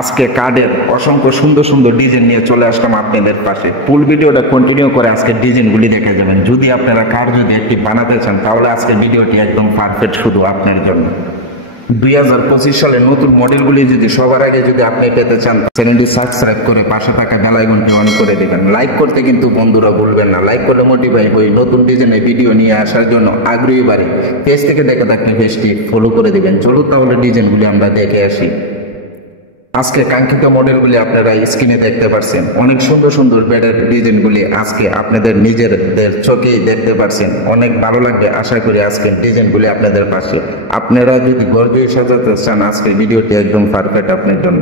আজকে কার্ডের অসংখ্য সুন্দর সুন্দর ডিজাইন নিয়ে চলে আসলাম আপনাদের পাশে। ফুল ভিডিওটা কন্টিনিউ করে আজকে ডিজাইনগুলি দেখে যাবেন। যদি আপনারা কার্ড যদি একটি বানাতে চান তাহলে আজকের ভিডিওটি একদম পারফেক্ট শুধু আপনার জন্য। 2025 সালের নতুন মডেলগুলি যদি সবার আগে যদি আপনি পেতে চান, চ্যানেলটি সাবস্ক্রাইব করে পাশে থাকা বেল আইকনটি অন করে দেবেন। লাইক করতে কিন্তু বন্ধুরা ভুলবেন না। লাইক করলে মোটিভেট হই নতুন ডিজাইনের ভিডিও নিয়ে আসার জন্য আগ্রহী বাড়ে। পেজ থেকে দেখে থাকলে পেজটি ফলো করে দিবেন। চলুন তাহলে ডিজাইনগুলি আমরা দেখে আসি। আজকে কাঙ্ক্ষিত মডেলগুলি আপনারা স্ক্রিনে দেখতে পাচ্ছেন। অনেক সুন্দর সুন্দর বেডের ডিজাইনগুলি আজকে আপনাদের নিজেদের চোখেই দেখতে পাচ্ছেন। অনেক ভালো লাগবে আশা করি আজকের ডিজাইনগুলি আপনাদের পাশে। আপনারা যদি গর্জে সাজাতে চান আজকের ভিডিওটি একদম পারফেক্ট আপনার জন্য।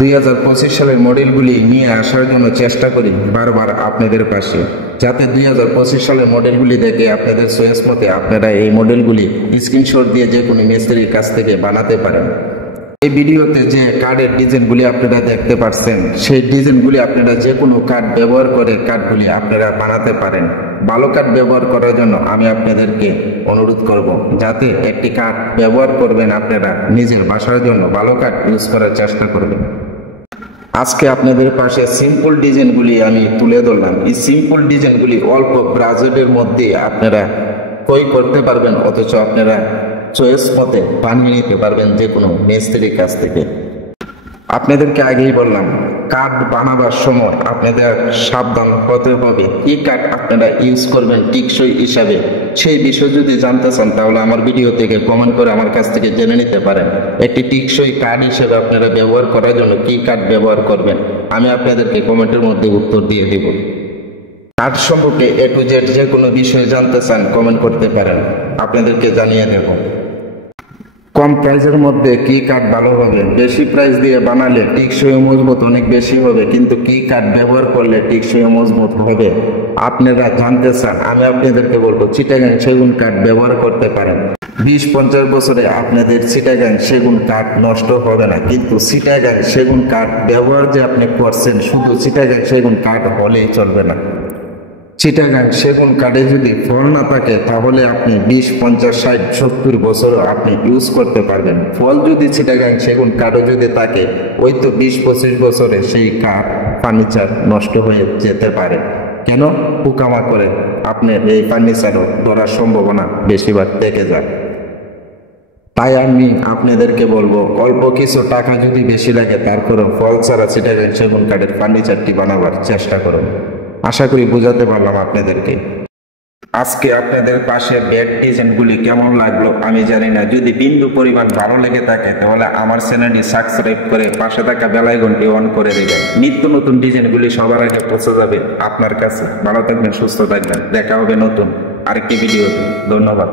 2025 সালের মডেলগুলি নিয়ে আসার জন্য চেষ্টা করি বারবার আপনাদের পাশে, যাতে 2025 সালের মডেলগুলি দেখে আপনাদের চয়েস মতে আপনারা এই মডেলগুলি স্ক্রিনশট দিয়ে যে কোনো মিস্ত্রির কাছ থেকে বানাতে পারেন। এই ভিডিওতে যে কার্ডের ডিজাইনগুলি আপনারা দেখতে পাচ্ছেন, সেই ডিজাইনগুলি আপনারা যে কোনো কার্ড ব্যবহার করে কার্ডগুলি আপনারা বানাতে পারেন। ভালো কার্ড ব্যবহার করার জন্য আমি আপনাদেরকে অনুরোধ করব, যাতে একটি কার্ড ব্যবহার করবেন আপনারা নিজের বাসার জন্য ভালো কার্ড ইউজ করার চেষ্টা করবেন। আজকে আপনাদের পাশে সিম্পল ডিজাইনগুলি আমি তুলে ধরলাম। এই সিম্পল ডিজাইনগুলি অল্প বাজেটের মধ্যে আপনারা ক্রয় করতে পারবেন, অথচ আপনারা চয়েস মতে বানিয়ে নিতে পারবেন যে কোনো মিস্ত্রির কাছ থেকে। আপনাদেরকে আগেই বললাম, কার্ড বানাবার সময় আপনাদের সাবধান হতে হবে। কি কার্ড আপনারা ইউজ করবেন টিকসই হিসাবে, সেই বিষয় যদি জানতে চান তাহলে আমার ভিডিও থেকে কমেন্ট করে আমার কাছ থেকে জেনে নিতে পারেন। একটি টিকসই কার্ড হিসেবে আপনারা ব্যবহার করার জন্য কি কার্ড ব্যবহার করবেন আমি আপনাদেরকে কমেন্টের মধ্যে উত্তর দিয়ে দেব। কার্ড সম্পর্কে A to Z যে কোনো বিষয়ে জানতে চান কমেন্ট করতে পারেন, আপনাদেরকে জানিয়ে দেব। কম প্রাইসের মধ্যে কি কার্ড ভালো হবে? বেশি প্রাইস দিয়ে বানালে টিকসই ও মজবুত অনেক বেশি হবে, কিন্তু কি কার্ড ব্যবহার করলে টিকসই ও মজবুত হবে আপনারা জানতে চান, আমি আপনাদেরকে বলবো চিটাগাং সেগুন কাঠ ব্যবহার করতে পারেন। 20-50 বছরে আপনাদের চিটাগাং সেগুন কাঠ নষ্ট হবে না, কিন্তু চিটাগাং সেগুন কাঠ ব্যবহার যে আপনি করছেন শুধু চিটাগাং সেগুন কাঠ হলেই চলবে না। চিটাগাং সেগুন কাঠে যদি ফল না থাকে তাহলে আপনি 20, 50, 60, 70 বছরও আপনি ইউজ করতে পারবেন। ফল যদি চিটাগাং সেগুন কাঠও যদি থাকে, ওই তো 20-25 বছরে সেই কাঠ ফার্নিচার নষ্ট হয়ে যেতে পারে। কেন? পোকামাকড়ে আপনার এই ফার্নিচারও ধরার সম্ভাবনা বেশিরভাগ থেকে যায়। তাই আমি আপনাদেরকে বলবো, অল্প কিছু টাকা যদি বেশি লাগে তারপরেও ফল ছাড়া চিটাগাং সেগুন কাঠের ফার্নিচারটি বানাবার চেষ্টা করুন। আশা করি বোঝাতে পারলাম আপনাদেরকে। আজকে আপনাদের পাশে বেড ডিজাইনগুলি কেমন লাগলো আমি জানি না। যদি বিন্দু পরিমাণ ভালো লেগে থাকে তাহলে আমার চ্যানেলটি সাবস্ক্রাইব করে পাশে থাকা বেল আইকনটি অন করে দেবেন। নিত্য নতুন ডিজাইনগুলি সবার আগে পৌঁছে যাবে আপনার কাছে। ভালো থাকবেন, সুস্থ থাকবেন, দেখা হবে নতুন আরেকটি ভিডিওতে। ধন্যবাদ।